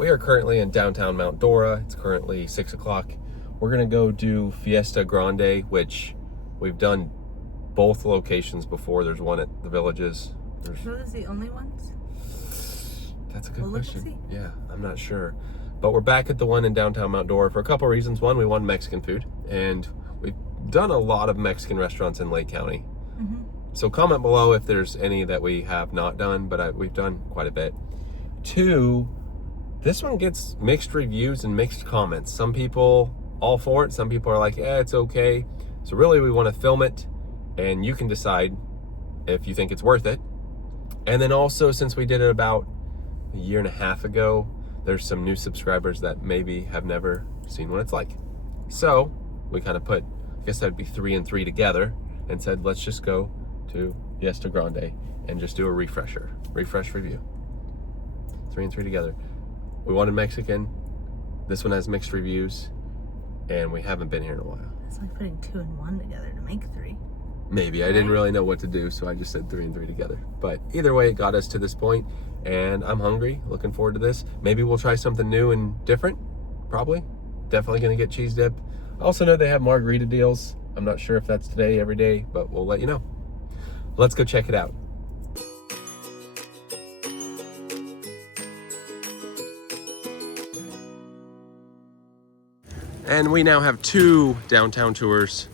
We are currently in downtown Mount Dora. It's currently 6 o'clock. We're gonna go do Fiesta Grande, which we've done both locations before. There's one at the Villages. Are those the only ones? That's a good question. Yeah, I'm not sure. But we're back at the one in downtown Mount Dora for a couple reasons. One, we want Mexican food, and we've done a lot of Mexican restaurants in Lake County. So comment below if there's any that we have not done, but we've done quite a bit. Two, this one gets mixed reviews and mixed comments. Some people all for it, some people are like, yeah, it's okay. So really we want to film it and you can decide if you think it's worth it. And then also, since we did it about a year and a half ago, there's some new subscribers that maybe have never seen what it's like. So we kind of put, I guess that'd be 3 and 3 together, and said, let's just go to Fiesta Grande and just do a refresh review. 3 and 3 together. We wanted Mexican. This one has mixed reviews, and we haven't been here in a while. It's like putting 2 and 1 together to make 3. Maybe. I didn't really know what to do, so I just said 3 and 3 together. But either way, it got us to this point, and I'm hungry. Looking forward to this. Maybe we'll try something new and different. Probably. Definitely going to get cheese dip. I also know they have margarita deals. I'm not sure if that's today, every day, but we'll let you know. Let's go check it out. And we now have 2 downtown tours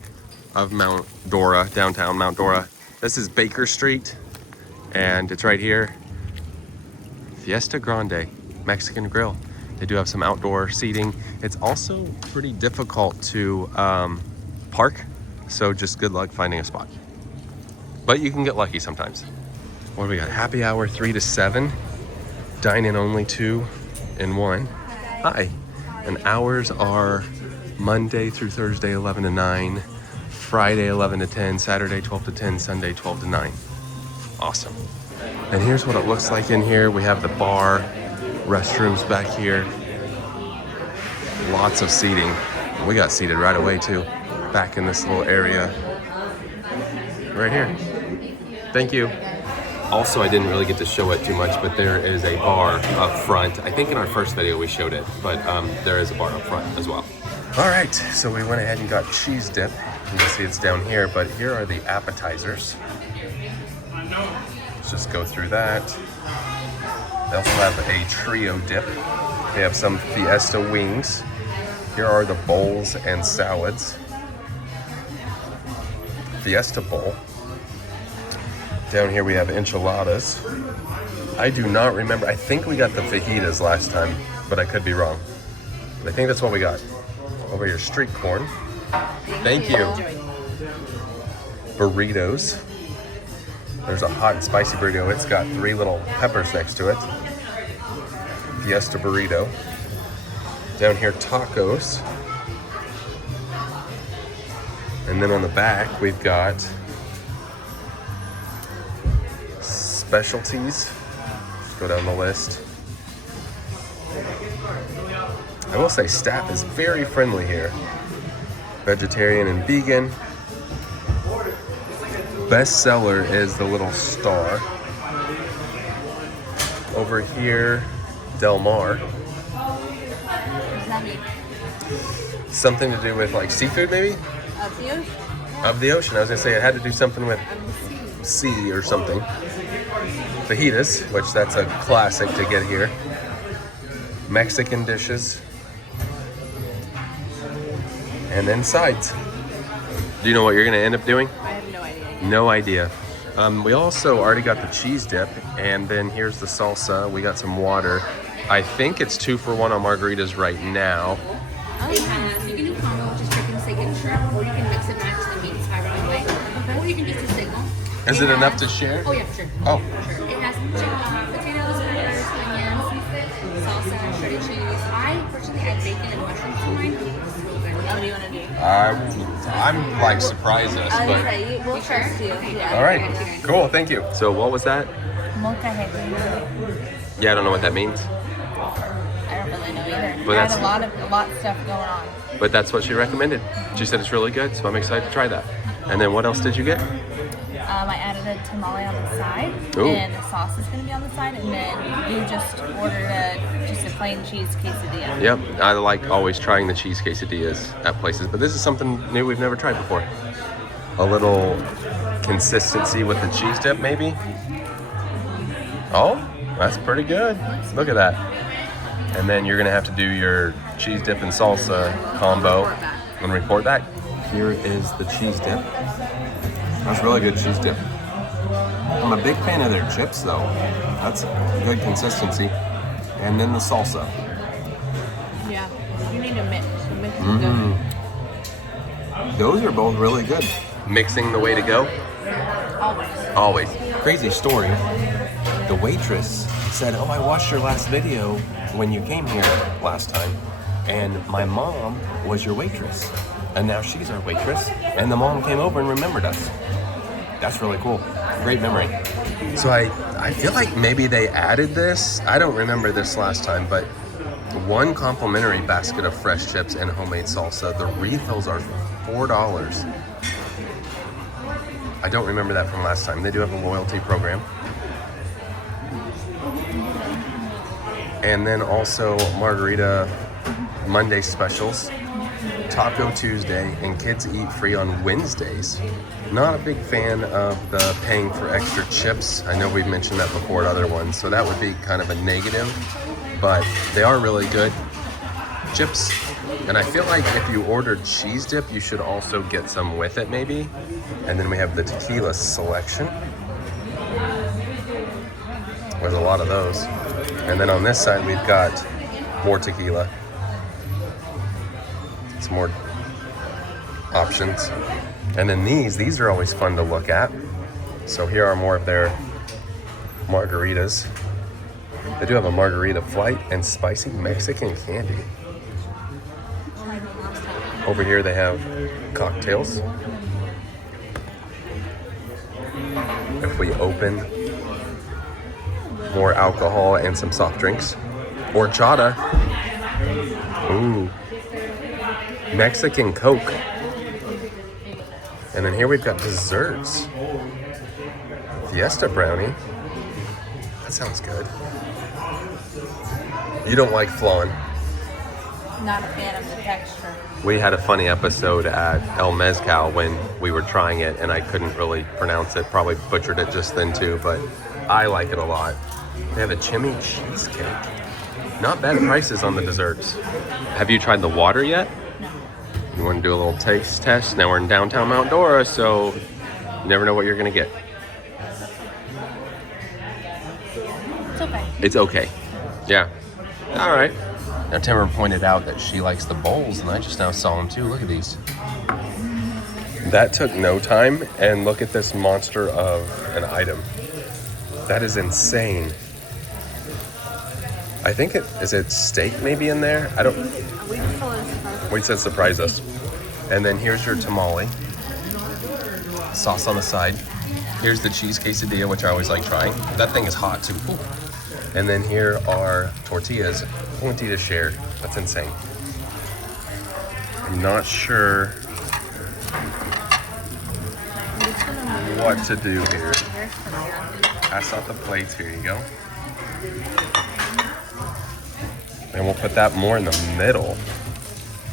of Mount Dora, downtown Mount Dora. This is Baker Street, and it's right here. Fiesta Grande Mexican Grill. They do have some outdoor seating. It's also pretty difficult to park, so just good luck finding a spot. But you can get lucky sometimes. What do we got? Happy hour 3 to 7. Dine-in only 2 and 1. Hi. And hours are Monday through Thursday 11 to 9, Friday 11 to 10, Saturday 12 to 10, Sunday 12 to 9. Awesome. And here's what it looks like in here. We have the bar, restrooms back here. Lots of seating. We got seated right away too, back in this little area. Right here. Thank you. Also, I didn't really get to show it too much, but there is a bar up front. I think in our first video we showed it, but there is a bar up front as well. All right, so we went ahead and got cheese dip. You can see it's down here, but here are the appetizers. Let's just go through that. They also have a trio dip. They have some Fiesta wings. Here are the bowls and salads. Fiesta bowl. Down here we have enchiladas. I do not remember. I think we got the fajitas last time, but I could be wrong. But I think that's what we got. Over here, street corn. Thank you. Burritos. There's a hot and spicy burrito. It's got 3 little peppers next to it. Fiesta burrito. Down here, tacos. And then on the back, we've got specialties. Let's go down the list. I will say staff is very friendly here. Vegetarian and vegan. Best seller is the little star. Over here, Del Mar. What does that mean? Something to do with like seafood maybe? Of the ocean? Of the ocean. I was gonna say it had to do something with sea or something. Fajitas, which that's a classic to get here. Mexican dishes. And then sides. Do you know what you're gonna end up doing? I have no idea. No idea. We also already got the cheese dip, and then here's the salsa. We got some water. I think it's 2 for 1 on margaritas right now. Oh, yeah. You can do combo, which is chicken, steak, and shrimp, or you can mix and match the meats however you like. Or you can just do single. Is it enough to share? Oh, yeah, for sure. Oh. For sure. It has chicken, potatoes, peppers, onions, salsa, shredded cheese. I personally add bacon and mushrooms to mine. It's really good. What do you want to do? I'm like surprised us, I was but. like, we'll trust you. Yeah. All right, cool, thank you. So what was that? Molcajete. Yeah, I don't know what that means. I don't really know either. But I that's- had a lot of stuff going on. But that's what she recommended. She said it's really good, so I'm excited to try that. And then what else did you get? I added a tamale on the side, Ooh. and the sauce is going to be on the side, and then you just ordered just a plain cheese quesadilla. Yep, I like always trying the cheese quesadillas at places, but this is something new we've never tried before. A little consistency with the cheese dip, maybe? Oh, that's pretty good. Look at that. And then you're gonna have to do your cheese dip and salsa combo and report that. Here is the cheese dip. That's really good cheese dip. I'm a big fan of their chips though. That's good consistency. And then the salsa. Yeah, you need to mix. Those are both really good. Mixing the way to go? Always. Crazy story. The waitress said, oh, I watched your last video when you came here last time. And my mom was your waitress. And now she's our waitress. And the mom came over and remembered us. That's really cool. Great memory. So I feel like maybe they added this. I don't remember this last time, but one complimentary basket of fresh chips and homemade salsa. The refills are $4. I don't remember that from last time. They do have a loyalty program. And then also margarita Monday specials, Taco Tuesday, and kids eat free on Wednesdays. Not a big fan of the paying for extra chips. I know we've mentioned that before at other ones, so that would be kind of a negative, but they are really good chips. And I feel like if you ordered cheese dip, you should also get some with it maybe. And then we have the tequila selection. There's a lot of those. And then on this side, we've got more tequila. Some more options. And then these are always fun to look at. So here are more of their margaritas. They do have a margarita flight and spicy Mexican candy. Over here they have cocktails. If we open, more alcohol and some soft drinks. Horchata. Ooh. Mexican Coke. And then here we've got desserts. Fiesta brownie. That sounds good. You don't like flan? Not a fan of the texture. We had a funny episode at El Mezcal when we were trying it and I couldn't really pronounce it. Probably butchered it just then too, but I like it a lot. They have a chimney cheesecake. Not bad prices on the desserts. Have you tried the water yet? No. You want to do a little taste test? Now we're in downtown Mount Dora, so you never know what you're gonna get. It's okay. It's okay. Yeah. All right. Now Tamara pointed out that she likes the bowls, and I just now saw them too. Look at these. That took no time, and look at this monster of an item. That is insane. I think is it steak maybe in there? I don't. We said surprise us. And then here's your tamale. Sauce on the side. Here's the cheese quesadilla, which I always like trying. That thing is hot too. Ooh. And then here are tortillas, plenty to share. That's insane. I'm not sure what to do here. Pass out the plates, here you go. And we'll put that more in the middle.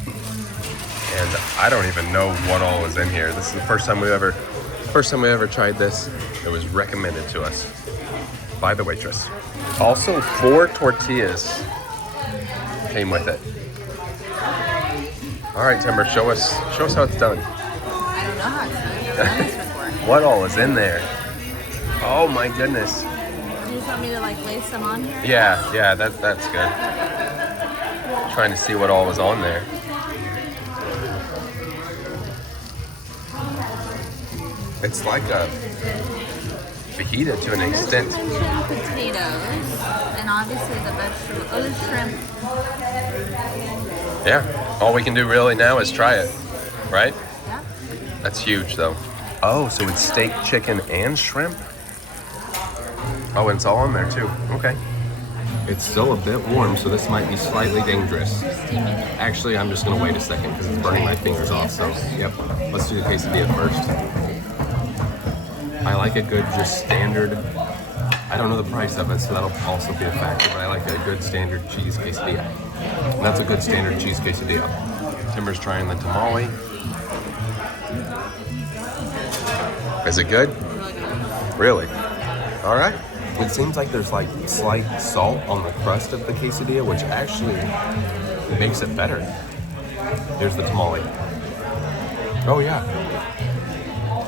And I don't even know what all is in here. This is the first time we ever tried this. It was recommended to us by the waitress. Also, 4 tortillas came with it. All right, Timber, show us how it's done. I don't know how it's done. I've never done this before. What all is in there? Oh my goodness. You just want me to like lay some on here? Yeah, that's good. Trying to see what all was on there. It's like a fajita to an extent. Chicken potatoes, and obviously the vegetable. Oh, the shrimp. Yeah, all we can do really now is try it, right? Yeah. That's huge though. Oh, so it's steak, chicken, and shrimp? Oh, and it's all on there too. Okay. It's still a bit warm, so this might be slightly dangerous. Actually, I'm just gonna wait a second because it's burning my fingers off, so yep. Let's do the quesadilla first. I like a good, just standard. I don't know the price of it, so that'll also be a factor, but I like a good standard cheese quesadilla. And that's a good standard cheese quesadilla. Timber's trying the tamale. Is it good? Really? All right. It seems like there's like slight salt on the crust of the quesadilla, which actually makes it better. Here's the tamale. Oh yeah.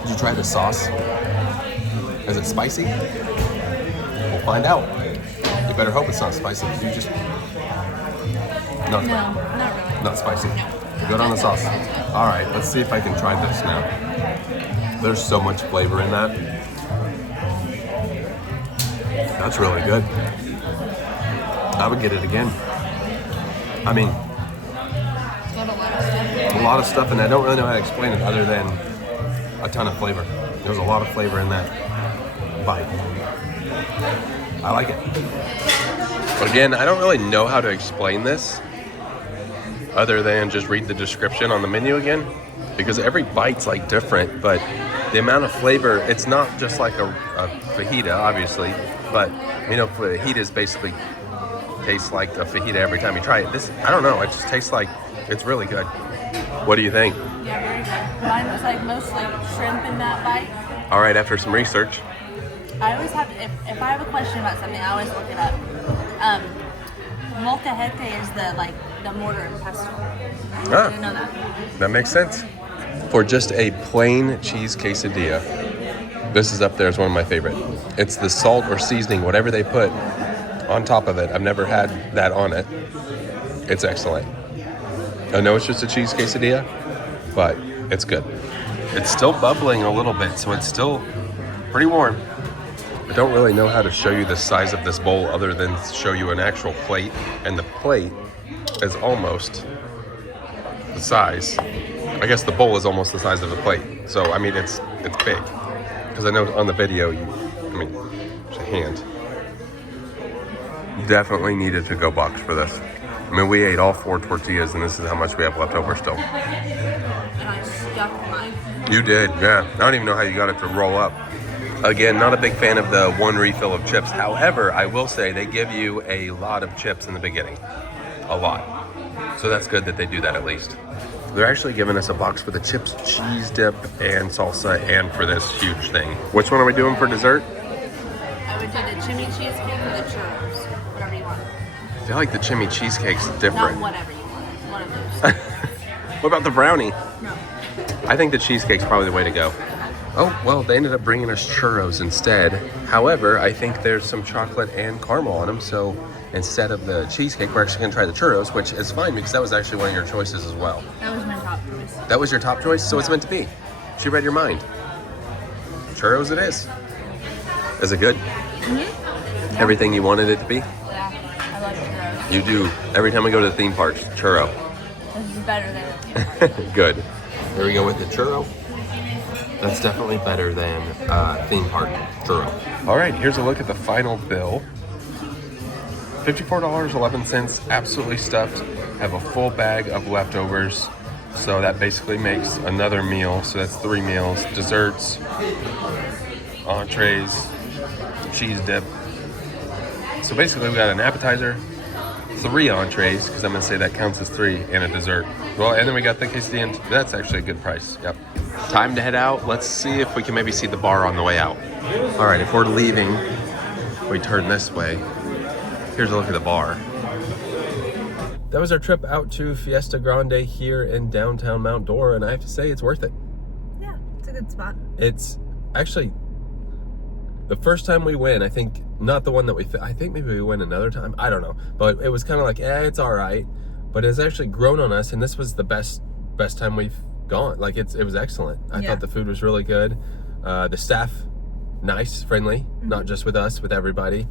Did you try the sauce? Is it spicy? We'll find out. You better hope it's not spicy, because you just... No, not really. Not spicy. Good on the sauce. All right, let's see if I can try this now. There's so much flavor in that. That's really good. I would get it again. I mean, It's got a lot of stuff. a lot of stuff, and I don't really know how to explain it other than a ton of flavor. There's a lot of flavor in that bite. I like it. But again, I don't really know how to explain this other than just read the description on the menu again, because every bite's like different, but the amount of flavor, it's not just like a fajita, obviously, but you know, fajitas basically taste like a fajita every time you try it. This, I don't know, it just tastes like it's really good. What do you think? Yeah, very good. Mine was like mostly shrimp in that bite. All right, after some research. I always have, if I have a question about something, I always look it up. Molcajete is the mortar and pestle. I didn't know that. That makes sense. For just a plain cheese quesadilla, this is up there as one of my favorite. It's the salt or seasoning, whatever they put on top of it. I've never had that on it. It's excellent. I know it's just a cheese quesadilla, but it's good. It's still bubbling a little bit, so it's still pretty warm. I don't really know how to show you the size of this bowl other than show you an actual plate, and the plate is almost the size. I guess the bowl is almost the size of the plate. So, I mean, it's big. Because I know on the video, it's a hand. Definitely needed to go box for this. I mean, we ate all 4 tortillas, and this is how much we have left over still. And I stuffed mine. You did, yeah. I don't even know how you got it to roll up. Again, not a big fan of the one refill of chips. However, I will say they give you a lot of chips in the beginning. A lot. So that's good that they do that at least. They're actually giving us a box for the chips, cheese dip, and salsa, and for this huge thing. Which one are we doing for dessert? I would do the chimney cheesecake or the churros. Whatever you want. I feel like the chimney cheesecake's Not different. whatever you want. One of those. What about the brownie? No. I think the cheesecake's probably the way to go. Oh, well, they ended up bringing us churros instead. However, I think there's some chocolate and caramel on them, so instead of the cheesecake, we're actually gonna try the churros, which is fine because that was actually one of your choices as well. That was my top choice. That was your top choice, so it's meant to be. She read your mind. Churros it is. Is it good? Mm-hmm. Everything you wanted it to be? Yeah, I love churros. You do. Every time we go to the theme parks, churro. This is better than the theme park. Good. Here we go with the churro. That's definitely better than theme park churro. All right, here's a look at the final bill. $54.11, absolutely stuffed. Have a full bag of leftovers. So that basically makes another meal. So that's 3 meals, desserts, entrees, cheese dip. So basically we got an appetizer, 3 entrees, because I'm gonna say that counts as 3, and a dessert. Well, and then we got the quesadilla. That's actually a good price, yep. Time to head out. Let's see if we can maybe see the bar on the way out. All right, if we're leaving, we turn this way. Here's a look at the bar. That was our trip out to Fiesta Grande here in downtown Mount Dora, and I have to say it's worth it. Yeah, it's a good spot. It's actually the first time we went, I think, not the one that I think maybe we went another time, I don't know, but it was kind of like, it's all right, but it's actually grown on us, and this was the best time we've gone. Like, it was excellent. I thought the food was really good. The staff, nice, friendly, not just with us, with everybody.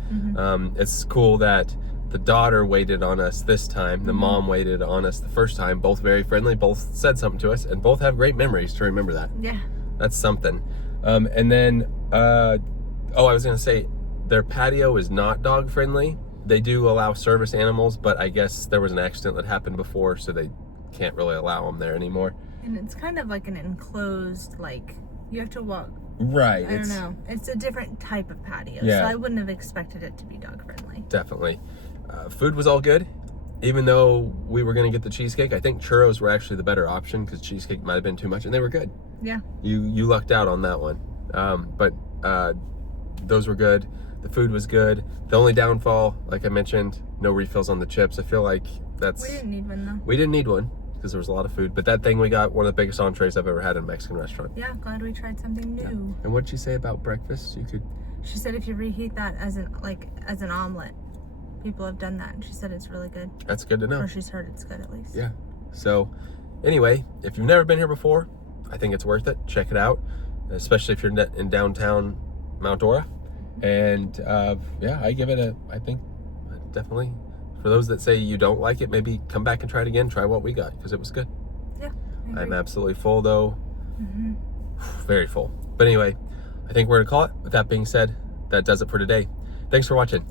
It's cool that the daughter waited on us this time. The mom waited on us the first time. Both very friendly, both said something to us, and both have great memories to remember that. Yeah. That's something. And then, I was gonna say, their patio is not dog friendly. They do allow service animals, but I guess there was an accident that happened before, so they can't really allow them there anymore. And it's kind of like an enclosed, like, you have to walk Right. I don't know. It's a different type of patio, Yeah. so I wouldn't have expected it to be dog friendly. Definitely. Food was all good. Even though we were going to get the cheesecake, I think churros were actually the better option because cheesecake might have been too much, and they were good. Yeah. You lucked out on that one. But those were good. The food was good. The only downfall, like I mentioned, no refills on the chips. I feel like that's... We didn't need one though. We didn't need one because there was a lot of food. But that thing we got, one of the biggest entrees I've ever had in a Mexican restaurant. Yeah, glad we tried something new. And what did she say about breakfast? You could... She said if you reheat that as an omelet, people have done that, and she said it's really good. That's good to know. Or she's heard it's good at least. Yeah. So, anyway, if you've never been here before, I think it's worth it. Check it out, especially if you're in downtown Mount Dora. And yeah, I give it I think, definitely. For those that say you don't like it, maybe come back and try it again. Try what we got because it was good. Yeah. I'm absolutely full though. Very full. But anyway, I think we're gonna call it. With that being said, that does it for today. Thanks for watching.